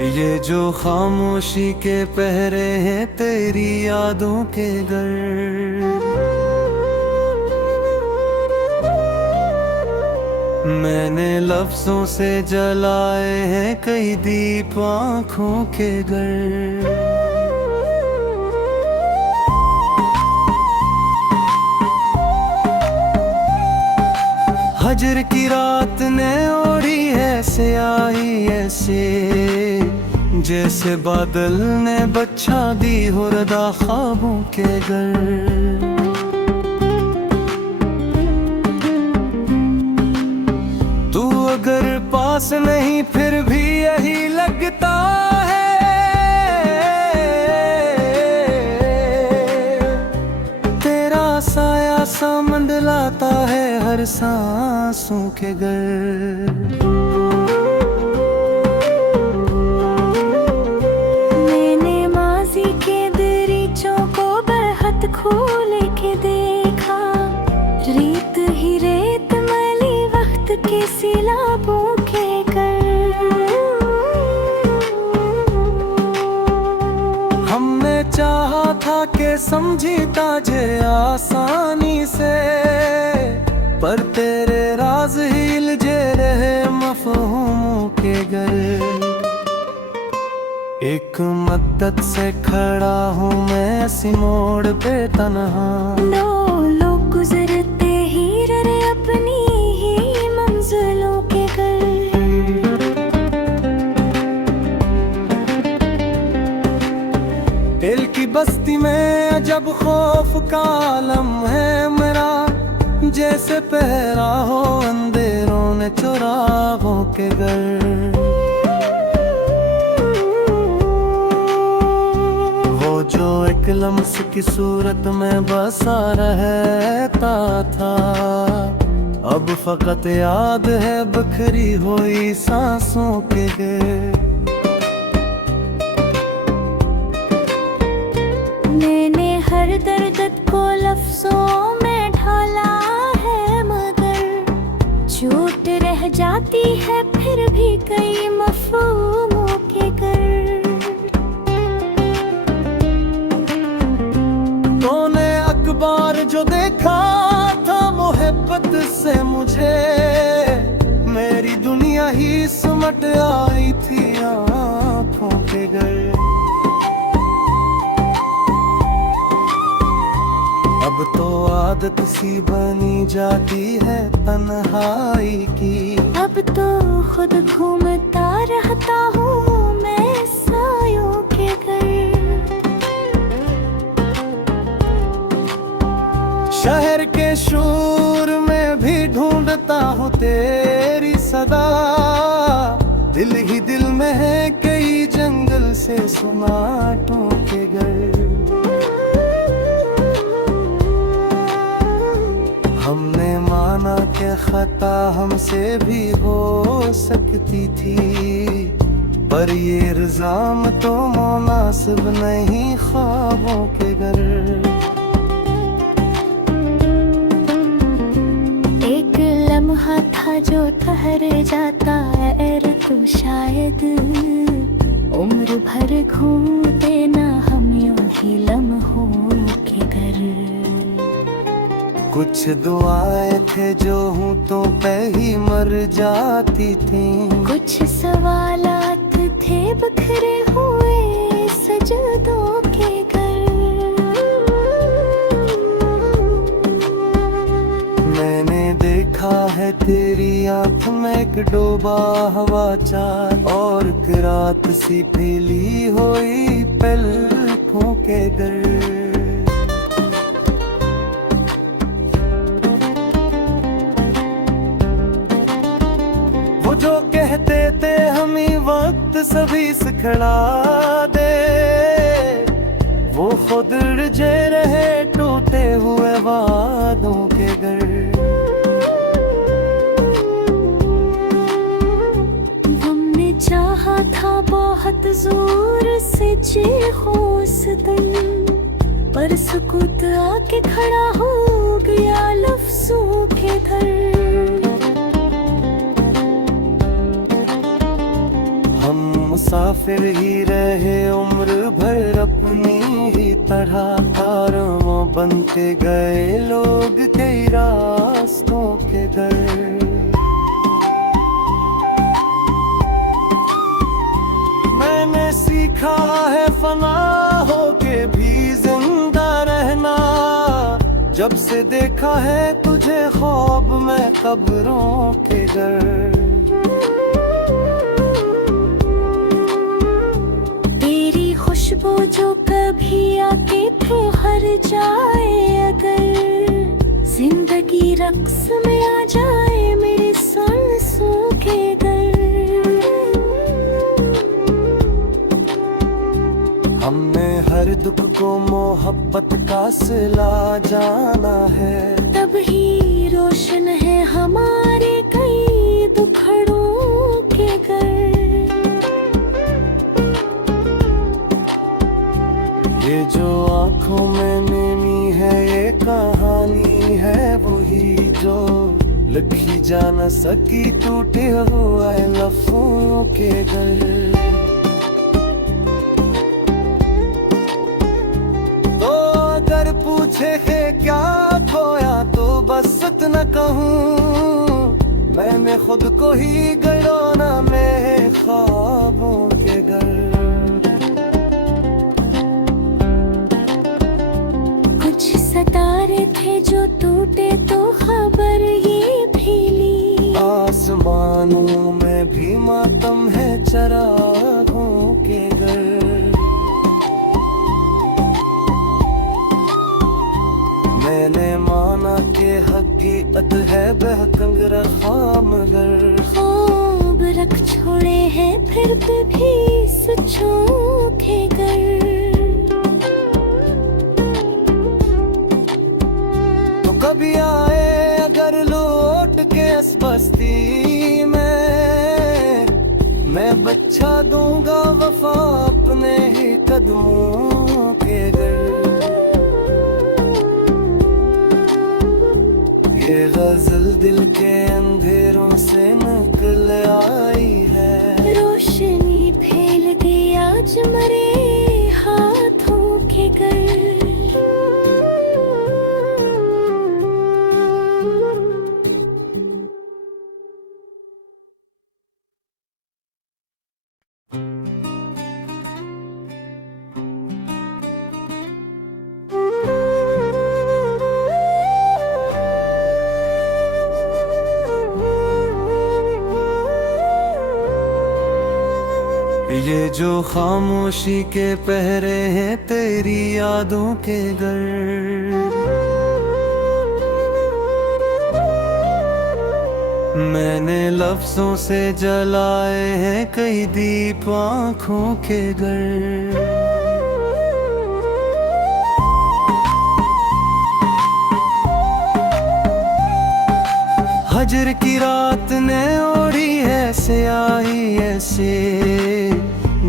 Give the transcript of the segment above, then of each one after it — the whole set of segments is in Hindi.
ये जो खामोशी के पहरे हैं तेरी यादों के घर, मैंने लफ्जों से जलाए हैं कई दीप आँखों के घर। हजर की रात ने ओढ़ी है स्याही ऐसे, जैसे बादल ने बच्चा दी हो रदा ख्वाबों के घर। तू अगर पास नहीं फिर भी यही लगता है, तेरा साया सा मंडलाता है हर सांसों के घर। मैंने माजी के दरीचों को बरहत खोल के देखा, रेत ही रेत मली वक्त के सिलाबों के घर। हमने चाहा था कि समझी ताजे आसानी से, पर तेरे राज ही उलझे रहे मफ़हूमों के घर। एक मद्दत से खड़ा हूँ मैं इसी मोड़ पे तन्हा, दो लोग गुजरते ही रहे अपनी ही मंजिलों के घर। दिल की बस्ती में जब खौफ का आलम है मेरा, जैसे पहरा हो अंधेरों ने चुरागों के घर। वो जो एक लम्स की सूरत में बसा रहता था, अब फकत याद है बिखरी हुई सांसों के घर। मैंने हर दर्द को लफ्जों में ढाला है, मगर चोट रह जाती है फिर भी कई मफ़हूमों के घर। तूने अखबार जो देखा था मोहब्बत से मुझे, मेरी दुनिया ही सिमट आई थी आँखों के घर। अब तो आदत सी बनी जाती है तन्हाई की, अब तो खुद घूमता रहता हूँ मैं सायों के घर। शहर के शोर में भी ढूंढता हूँ तेरी सदा, दिल ही दिल में है कई जंगल से सुनाटों के घर। हमने माना कि खता हमसे भी हो सकती थी, पर ये इल्जाम तो मुनासिब नहीं ख्वाबों के घर। एक लम्हा था जो ठहर जाता है तो शायद उम्र भर घूमते ना हम यूं ही लम्हों के घर। कुछ दुआएं थे जो हूँ तो पे ही मर जाती थी, कुछ सवालात थे बिखरे हुए सजदों के घर। मैंने देखा है तेरी आँख में एक डूबा हवा चार, और एक रात सी फैली हुई पलकों के घर। जो कहते थे हमें वक्त सभी सिखला दे, वो खुद जे रहे टूटे हुए वादों के घर। हमने चाहा था बहुत जोर से चीखो उस दिन, पर सुकूत आके खड़ा हो गया लफ्जों के घर। मुसाफिर ही रहे उम्र भर अपनी ही तरह, कारवां बनते गए लोग कई रास्तों के घर। मैंने सीखा है फना होके भी जिंदा रहना, जब से देखा है तुझे ख्वाब में कब्रों के घर। तेरी खुशबू जो कभी आके ठहर जाए, अगर जिंदगी रक्स में आ जाए मेरे सांसों के घर। हमने हर दुख को मोहब्बत का सिला जाना है, तब ही रोशन है हमारे कई दुखड़ों के घर। ये जो आंखों में नेमी है ये कहानी है वही जो लिखी जा न सकी टूटे हुए लफ्जों के घर। तो अगर पूछे है क्या खोया तो बस इतना कहूँ, मैंने खुद को ही गड़ोना में ख्वाबों के घर। सितारे थे जो टूटे तो खबर ये भी ली, आसमानों में भी मातम है चरागों के घर। मैंने माना कि हकीकत है बेहतंगर खामगर, ख्वाब रख छोड़े हैं फिर भी सच्चों के घर। कभी आए अगर लौट के इस बस्ती में, मैं बच्चा दूंगा वफा अपने ही कदमों के घर। ये गजल दिल के अंधेरों से निकल आई है, रोशनी फैल गई आज मरे हाथों के घर। ये जो खामोशी के पहरे हैं तेरी यादों के घर। मैंने लफ्जों से जलाए हैं कई दीप आँखों के घर। हजर की रात ने ओढ़ी है स्याही ऐसे,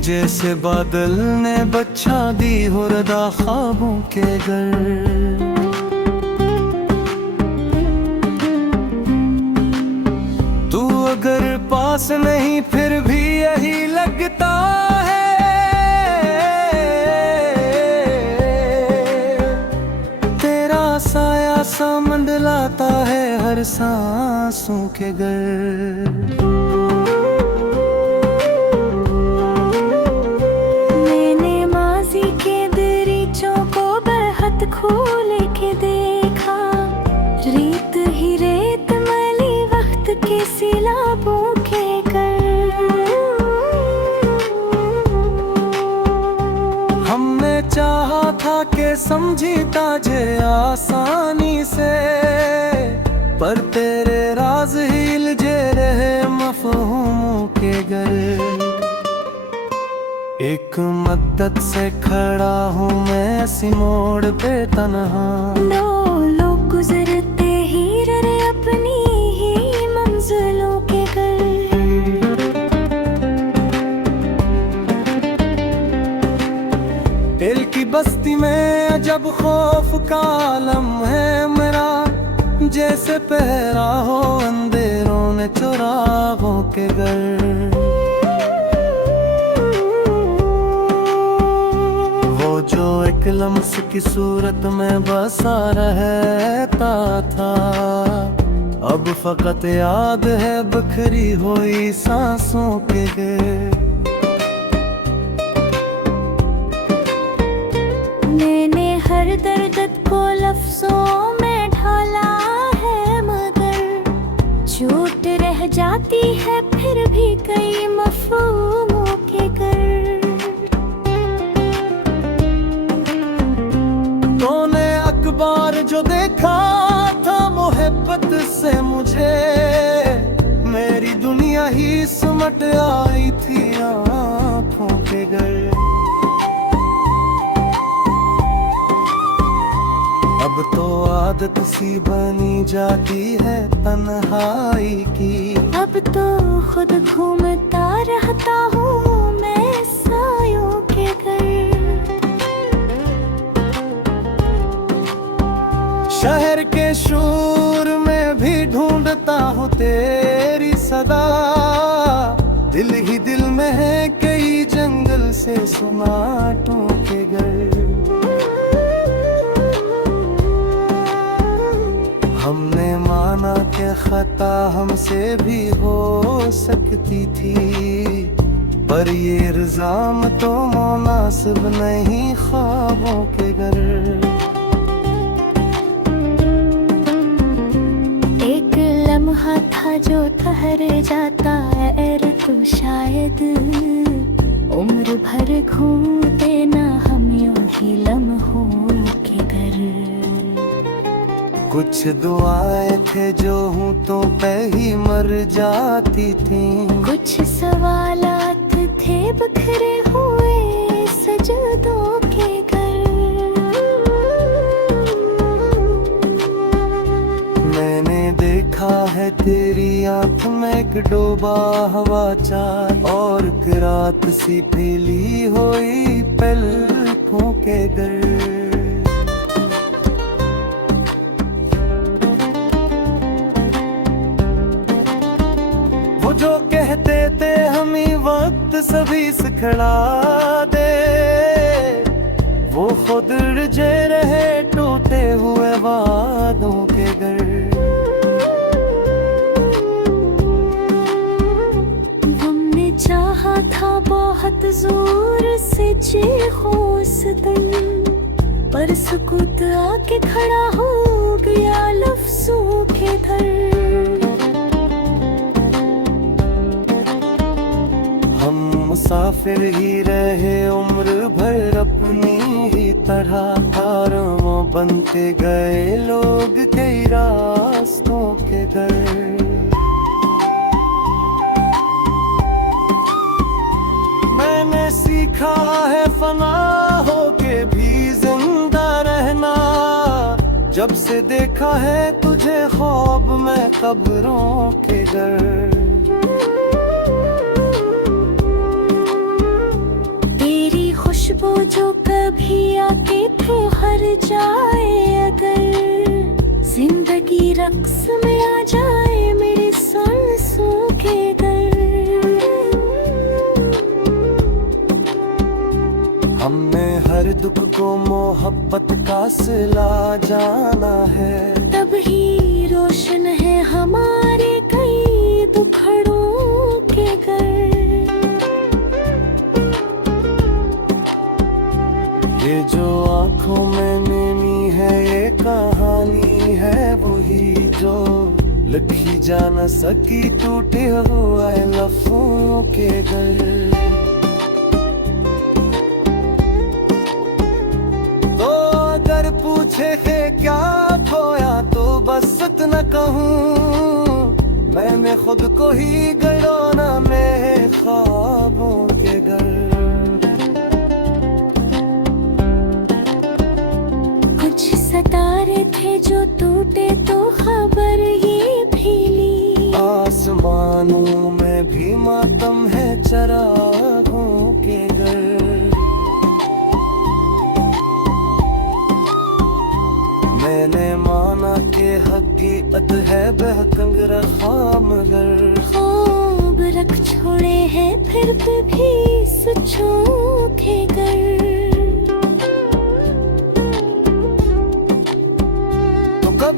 जैसे बादल ने बच्चा दी हो रदा ख्वाबों के घर। तू अगर पास नहीं फिर भी यही लगता है, तेरा साया सा मंडलाता है हर सांसों के घर। खोल के देखा रेत ही रेत मैली वक्त के सिलाबों के घर। हमने चाहा था कि समझी ताजे आसानी से, पर तेरे राज ही लजे रहे मफहूमों के घर। एक मद्दत से खड़ा हूँ मैं ऐसी मोड़ पे तन्हा, दो लोग गुजरते ही रहे अपनी ही मंजिलों के घर। दिल की बस्ती में जब खौफ का आलम है मेरा, जैसे पहरा हो अंधेरों ने चुरागों के घर। लम्स की सूरत में बसा रहता था, अब फकत याद है बिखरी हुई सांसों के। मैंने हर दर्द को लफ्जों में ढाला है, मगर चोट रह जाती है फिर भी कई मफहूमों के घर। तूने अखबार जो देखा था मोहब्बत से मुझे, मेरी दुनिया ही सिमट आई थी आँखों के घर। अब तो आदत सी बनी जाती है तन्हाई की, अब तो खुद घूमता रहता हूँ मैं सायों के घर। शहर के शोर में भी ढूंढता हूँ तेरी सदा, दिल ही दिल में है कई जंगल से सुनाटों के घर। हमने माना कि खता हमसे भी हो सकती थी, पर ये इल्जाम तो मुनासिब नहीं ख्वाबों के घर। एक लम्हा था जो ठहर जाता है तो शायद उम्र भर घूमते ना हम यूं ही लम्हों के घर। कुछ दुआएं थे जो हूँ तो पे ही मर जाती थी, कुछ सवालात थे बिखरे हुए सजदों के घर। मैंने देखा है तेरी आँख में एक डूबा हुआ चाँद, और एक रात सी फैली हुई पलकों के घर। जो कहते थे हमें वक्त सभी सिखला दे, वो खुद रजे रहे टूटे हुए वादों के घर। हमने चाहा था बहुत जोर से चीखों उस दिन, पर सुकूत आके खड़ा हो गया लफ्जों के घर। हम मुसाफिर ही रहे उम्र भर अपनी ही तरह, कारवां बनते गए लोग कई रास्तों के घर। मैंने सीखा है फना होके भी जिंदा रहना, जब से देखा है तुझे ख्वाब में कब्रों के घर। खुशबू जो कभी आके ठहर जाए, अगर जिंदगी रक्स में आ जाए मेरे सांसों के घर। हमने हर दुख को मोहब्बत का सिला जाना है, तब ही रोशन है हमारे कई दुखड़ों के घर। ये जो आँखों में नैनी है ये कहानी है वही जो लिखी जा न सकी टूटे हुए लफ्जों के घर। तो अगर पूछे है क्या खोया तो बस इतना कहूँ, मैंने खुद को ही गड़ोना में ख्वाबों के घर। सितारे थे जो टूटे तो खबर ये भी ली, आसमानों में भी मातम है चरागों के घर। मैंने माना कि हकीकत है बेहतर खामगर, ख्वाब रख छोड़े हैं फिर भी सच्चों के घर।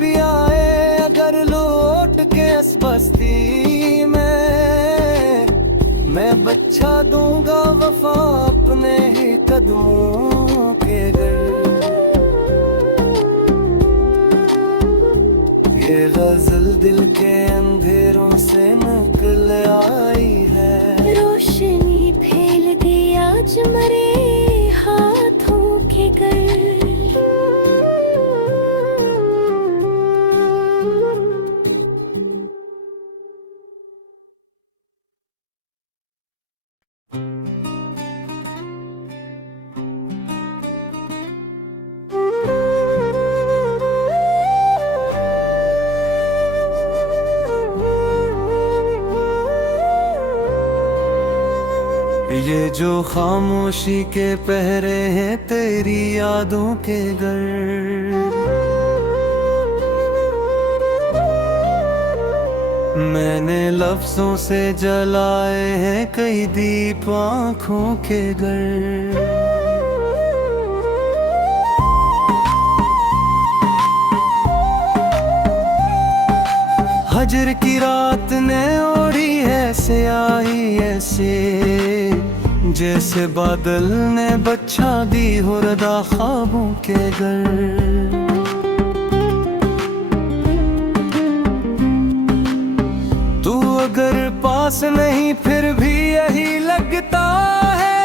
भी आए अगर लौट के इस बस्ती में, मैं बच्चा दूंगा वफा अपने ही कदमों के घर। ये गजल दिल के अंधेरों से निकल आई है, रोशनी फैल गई आज मरे हाथों के घर। ये जो खामोशी के पहरे हैं तेरी यादों के घर, मैंने लफ्जों से जलाए हैं कई दीप आँखों के घर। हजर की रात ने ओढ़ी है स्याही ऐसे, जैसे बादल ने बच्चा दी हो रदा ख्वाबों के घर। तू अगर पास नहीं फिर भी यही लगता है,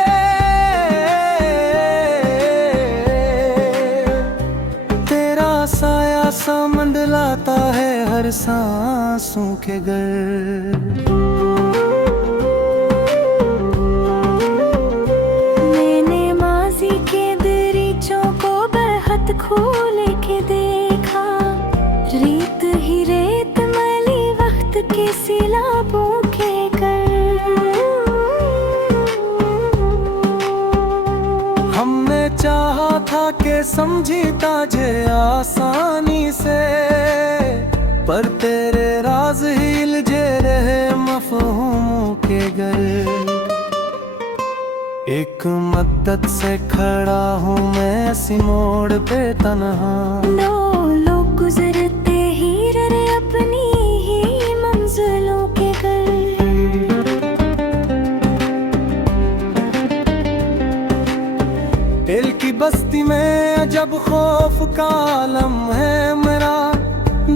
तेरा साया सा मंडलाता है हर सांसों के घर। खोल के देखा रीत ही रेत मली वक्त के सिलाबों के कर। हमने चाहा था कि समझी ताजे आसानी से, पर तेरे राज ही उलझे रहे मफहूमों के घर। एक मद्दत से खड़ा हूँ मैं इसी मोड़ पे तन्हा, दो लोग गुजरते ही रहे अपनी ही मंजिलों के घर। दिल की बस्ती में जब खौफ का आलम है मेरा,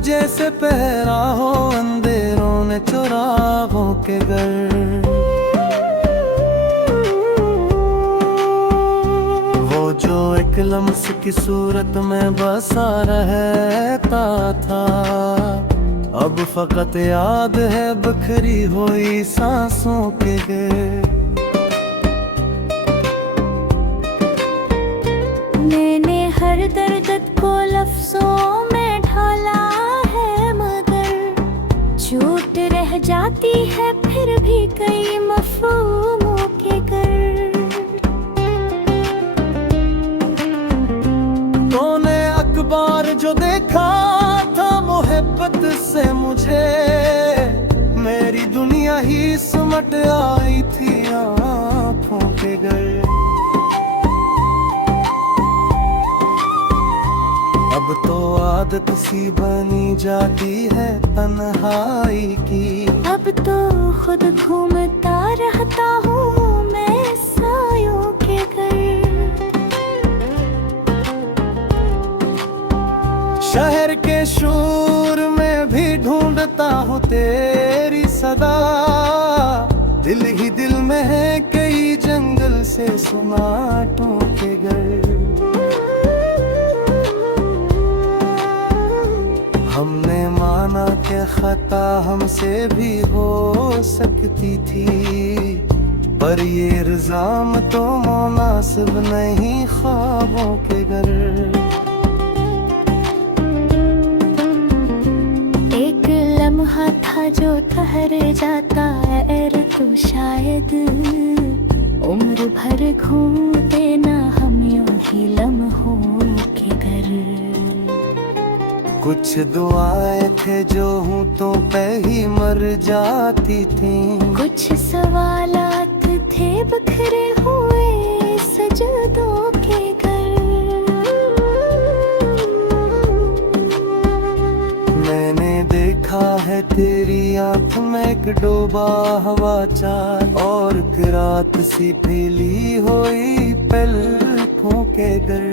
जैसे पहरा हो अंधेरों ने चुरागों के घर। जो एक लम्स की सूरत में बसा रहता था, अब फकत याद है बिखरी हुई सांसों के गे। मैंने हर दर्द को लफ्जों में ढाला है, मगर चोट रह जाती है फिर भी कई मफहूमों के घर। बार जो देखा था मोहब्बत से मुझे, मेरी दुनिया ही सिमट आई थी आँखों के घर। अब तो आदत सी बनी जाती है तन्हाई की, अब तो खुद घूमता रहता हूँ मैं सायों के घर। शहर के शोर में भी ढूंढता हूँ तेरी सदा, दिल ही दिल में है कई जंगल से सुनाटों के घर। हमने माना कि खता हमसे भी हो सकती थी, पर ये इल्जाम तो मुनासिब नहीं ख्वाबों के घर। लम्हा था जो ठहर जाता है तो शायद उम्र भर घूमते ना हम यूं ही लम्हों के घर। कुछ दुआएं थे जो हूँ तो पे ही मर जाती थी, कुछ सवालात थे बिखरे हुए सजदों के घर। आंख में एक डूबा हवा चार और एक रात सी फैली हुई पलकों के दर।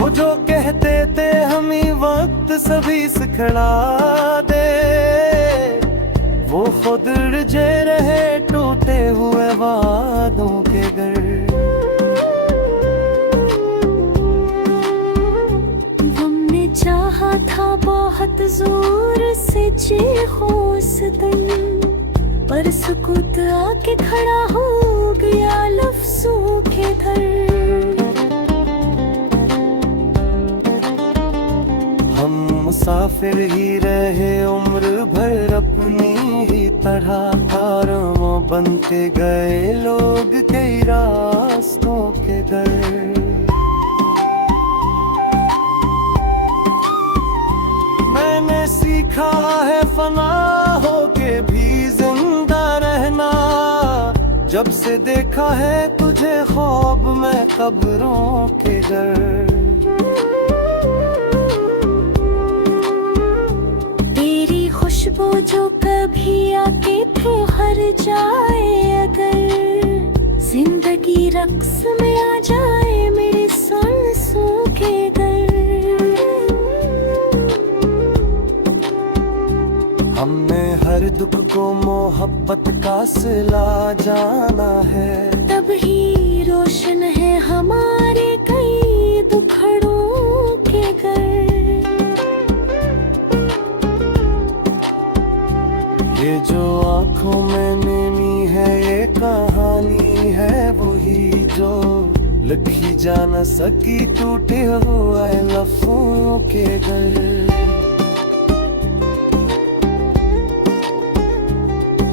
वो जो कहते थे हमें वक्त सभी सिखला दे, वो खुद रजे रहे टूटे हुए वादों के घर। हमने चाहा था बहुत जोर से चीखो उस दिन, पर सुकूत आके खड़ा हो गया लफ्जों के दर। हम मुसाफिर ही रहे उम्र भर अपनी ही तरह, कारवां बनते गए लोग कई रास्तों के दर। मैंने सीखा है फना होके भी जिंदा रहना, जब से देखा है तुझे ख्वाब में कब्रों के घर। खुशबू जो कभी आके ठहर जाए, अगर जिंदगी रक्स में आ जाए मेरे सांसों के घर। हमने हर दुख को मोहब्बत का सिला जाना है, तभी रोशन है हमारे कई दुखड़ों के घर। ये जो आंखों में नैनी है ये कहानी है वही जो लिखी जा न सकी टूटे हुए लफ्जों के घर।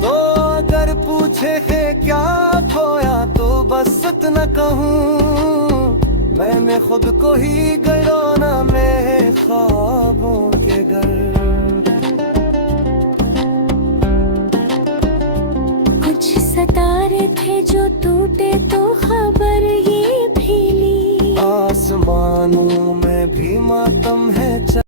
तो अगर पूछे है क्या खोया तो बस इतना कहूँ, मैंने खुद को ही गड़ोना में ख्वाबों